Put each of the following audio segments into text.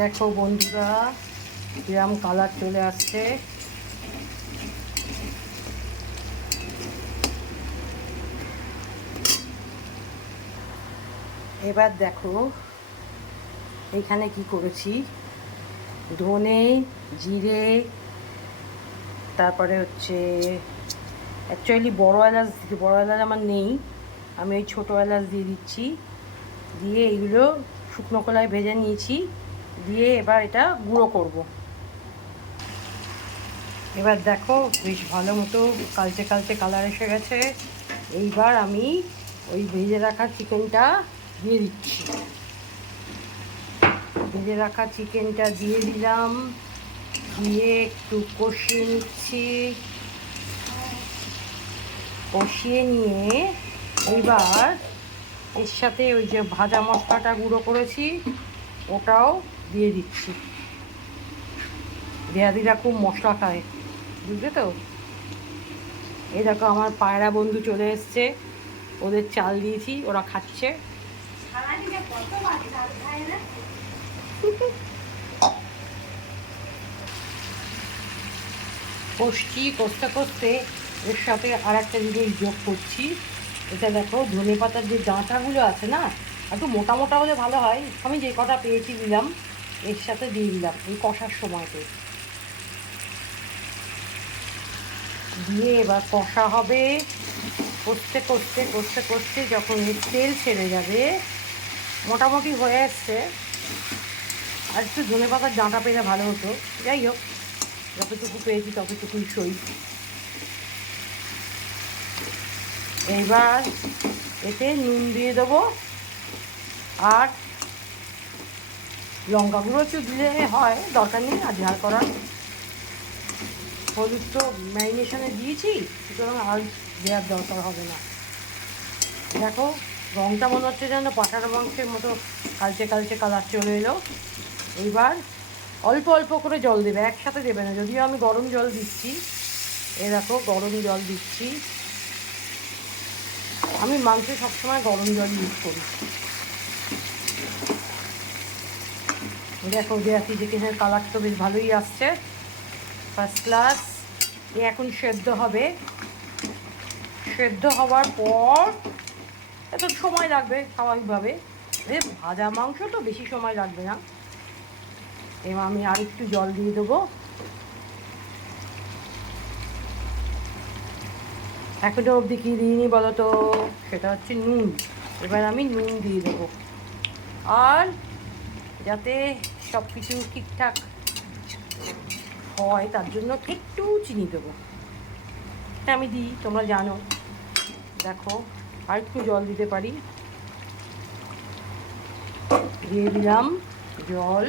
দেখো বন্ধুরা, কিরম কালার চলে আসছে। এবার দেখো এইখানে কি করেছি, ধনে, জিরে, তারপরে হচ্ছে অ্যাকচুয়ালি বড় এলাচ, বড় এলাচ আমার নেই, আমি ওই ছোটো এলাচ দিয়ে দিচ্ছি। দিয়ে এইগুলো শুকনো কলায় ভেজে নিয়েছি, দিয়ে এবার এটা গুঁড়ো করব। এবার দেখো বেশ ভালো মতো কালচে কালচে কালার এসে গেছে। এইবার আমি ওই ভেজে রাখা চিকেনটা দিয়ে দিচ্ছি। ভেজে রাখা চিকেনটা দিয়ে দিলাম, দিয়ে একটু কষিয়ে নিচ্ছি। কষিয়ে নিয়ে এবার এর সাথে ওই যে ভাজা মশলাটা গুঁড়ো করেছি ওটাও দিয়ে দিচ্ছি। দেয়াদিরা খুব মশলা খায়, বুঝলে তো। এই দেখো আমার পায়রা বন্ধু চলে এসছে, ওদের চাল দিয়েছি, ওরা খাচ্ছে। কষতে কষতে এর সাথে আর একটা জিনিস যোগ করছি। এটা দেখো ধনে পাতার যে ডাঁটাগুলো আছে না, একটু মোটা মোটা হলে ভালো হয়, আমি যে কটা পেয়েছি দিলাম, এর সাথে দিয়ে দিলাম এই কষার সময়তে। দিয়ে এবার কষা হবে, কষতে কষতে কষতে কষতে যখন এর তেল ছেড়ে যাবে, মোটামুটি হয়ে আসছে। আর একটু ধনে পাতার ডাঁটা পেলে ভালো হতো, যাই হোক যতটুকু পেয়েছি ততটুকুই সই। এইবার এতে নুন দিয়ে দেবো, আর লঙ্কা গুঁড়ো একটু দিলে হয়, দরকার নেই আর ঝাল করার। হলুদ তো ম্যারিনেশনে দিয়েছি, সুতরাং আর দেওয়ার দরকার হবে না। দেখো রঙটা মনে হচ্ছে যেন পাঠার মাংসের মতো কালচে কালচে কালার চলে এলো। এইবার অল্প অল্প করে জল দেবে, একসাথে দেবে না, যদিও আমি গরম জল দিচ্ছি। এ দেখো গরম জল দিচ্ছি, আমি মাংসে সবসময় গরম জল ইউজ করি। দেখো দেয়াছি চিকেনের কালার তো বেশ ভালোই আসছে, ফার্স্ট ক্লাস। এখন সেদ্ধ হবে, সেদ্ধ হওয়ার পর একটু সময় লাগবে স্বাভাবিকভাবে, ভাজা মাংস তো বেশি সময় লাগবে না। এবার আমি আর একটু জল দিয়ে দেবো। এখনও অবধি কী দিইনি বলো তো, সেটা হচ্ছে নুন। এবার আমি নুন দিয়ে দেবো, আর যাতে সব কিছু ঠিকঠাক হয় তার জন্য একটু চিনি দেবো। এটা আমি দিই, তোমরা জানো। দেখো আর একটু জল দিতে পারি, দিয়ে দিলাম জল।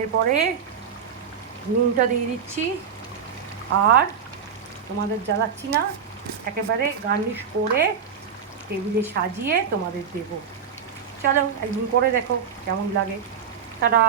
এরপরে নুনটা দিয়ে দিচ্ছি, আর তোমাদের জ্বালাচ্ছি না, একেবারে গার্নিশ করে টেবিলে সাজিয়ে তোমাদের দেবো। চলো একদিন করে দেখো কেমন লাগে। টাটা।